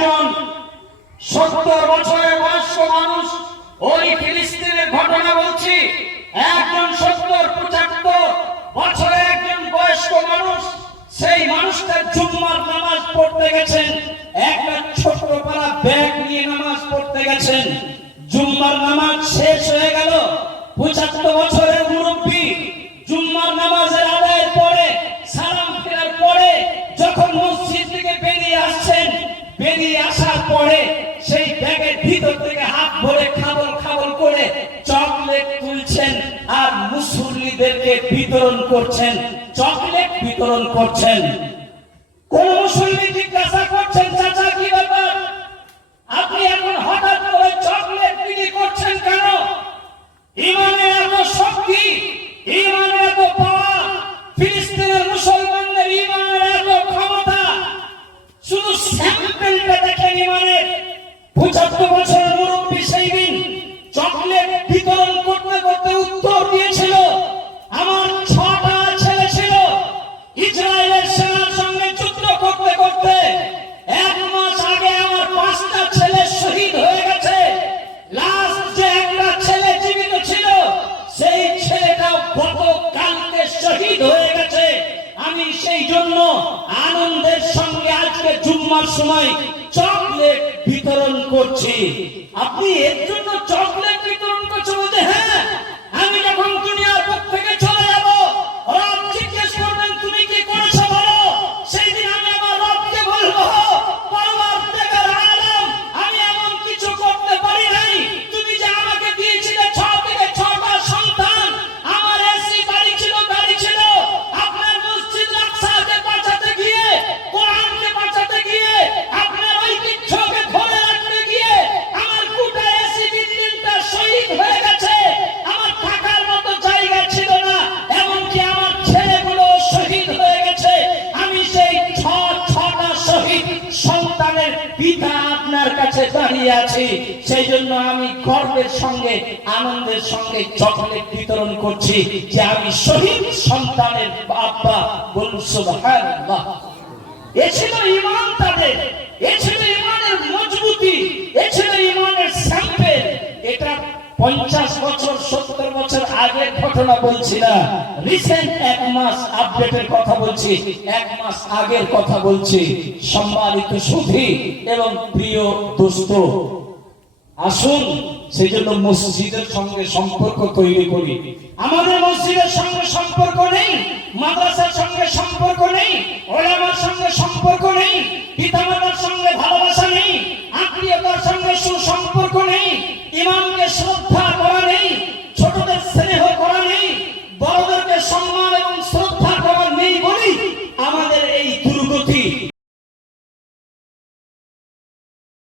একজন সত্তর বছরের বয়স্ক মানুষ ওই ফিলিস্তিনের ঘটনা বলছি। একজন সত্তর পঁচাত্তর বছরের একজন বয়স্ক মানুষ, সেই মানুষটা জুম্মার নামাজ পড়তে গেছেন। একটা ছোট্ট পাড়া ব্যাগ নিয়ে নামাজ পড়তে গেছেন। জুম্মার নামাজ শেষ হয়ে গেল। পঁচাত্তর বছরের মুরব্বী আসার পরে সেই ব্যাগের ভিতর থেকে হাত ভরে খাবল খাবল করে চকলেট তুলছেন আর মুসল্লিদেরকে বিতরণ করছেন, চকলেট বিতরণ করছেন। কোন মুসল্লি জিজ্ঞাসা করছেন, চাচা, কি ব্যাপার? আপনি এখন হঠাৎ করে চকলেট বিক্রি করছেন কেন? ইমানের এত শক্তি, ইমানের এত পাওয়ার ফিলিস্তিনের পঁচাত্তর বছরের মুরব্বী সেই দিন চকলেট বিতরণ করতে করতে উত্তর দিয়েছিল, আমার ছটা ছেলে ছিল। ইসরায়েলের সেনার সঙ্গে যুদ্ধ করতে করতে এক মাস আগে আমার পাঁচটা ছেলে শহীদ হয়ে গেছে। লাস্ট যে একটা ছেলে জীবিত ছিল, সেই ছেলেটাও গতকালকে শহীদ হয়ে গেছে। আমি সেই জন্য আনন্দের সঙ্গে আজকে জুম্মার সময় চকলেট বিতরণ করছি। আপনি এর জন্য চকলেট সন্তানের পিতা আপনার কাছে দাঁড়িয়ে আছি সেই জন্য আমি গর্বের সঙ্গে, আনন্দের সঙ্গে চকলেট বিতরণ করছি যে আমি শহীদ সন্তানের আব্বা বলুন সুবহানাল্লাহ। এ ইমান তাদের, এ ইমানের মজবুতি, এ ইমানের স্যাম্পেল এটা পঞ্চাশ বছর আগের ঘটনা বলছি না। রিসেন্ট এক মাস আপডেটের কথা বলছি। এক মাস আগের কথা বলছি। সম্মানিত সুধী এবং প্রিয় দোস্ত, আসুন সেই জন্য মসজিদের সঙ্গে সম্পর্ক তৈরি করি। আমাদের মসজিদের সঙ্গে সম্পর্ক নেই, মাদ্রাসার সঙ্গে সম্পর্ক নেই, ওলামার সঙ্গে সম্পর্ক নেই, পিতামাতার সঙ্গে ভালোবাসা নেই, আত্মীয়তার সঙ্গে সুসম্পর্ক নেই, ইমাম